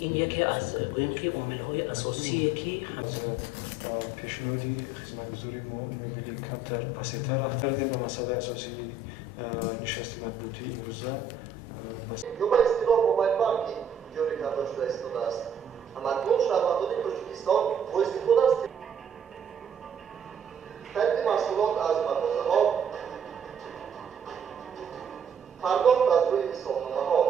این یکی از برنخی عامل‌های اساسی که پیشنهادی خدمتگزاری ما می‌بینیم کمتر بسیط‌تر رفت کردیم به مسئله اساسی نشست مطبوعاتی امروزه Juba istihdam mobil banki جوری که داشته استفاده است. اما دو شهروندان تاجیکستان با استفاده است. خرید محصولات از مغازه‌ها، پرداخت از روی حسابنامه‌ها.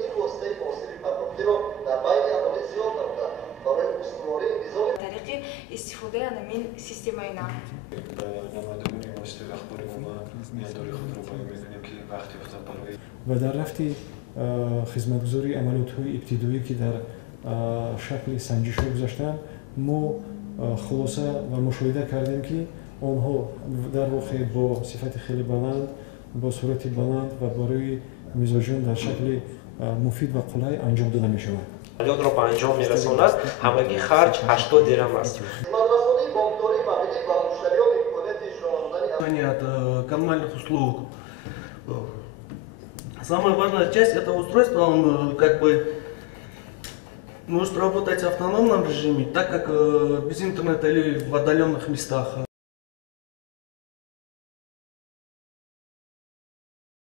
این واسطه موثر پرداختی را در بین اهالی زیاد نموده برای استواری نظام طریق استفاده از این سیستم اینا نمایندگان واسطه اخباری ما میانداری خود را باید می‌بینیم که وقتی افتاد برای و در رفتی خدمتگزاری عملیات‌های ابتدایی که در شکل سنجشی گذاشتن ما خلاصه و مشاهده کردیم که آنها در واقع با صفت خیلی بلند با صورت بلند و برای مزاجون در شکل مفید و قلای انجام داده می‌شود. عملیات را به انجام می‌رساند. همگی خرج 80 درهم است. خدمترسانی بانکداری محلی و مشتریان امکانات شناسایی От коммунальных услуг. Самая важная часть этого устройства, он как бы может работать в автономном режиме, так как без интернета или в отдаленных местах.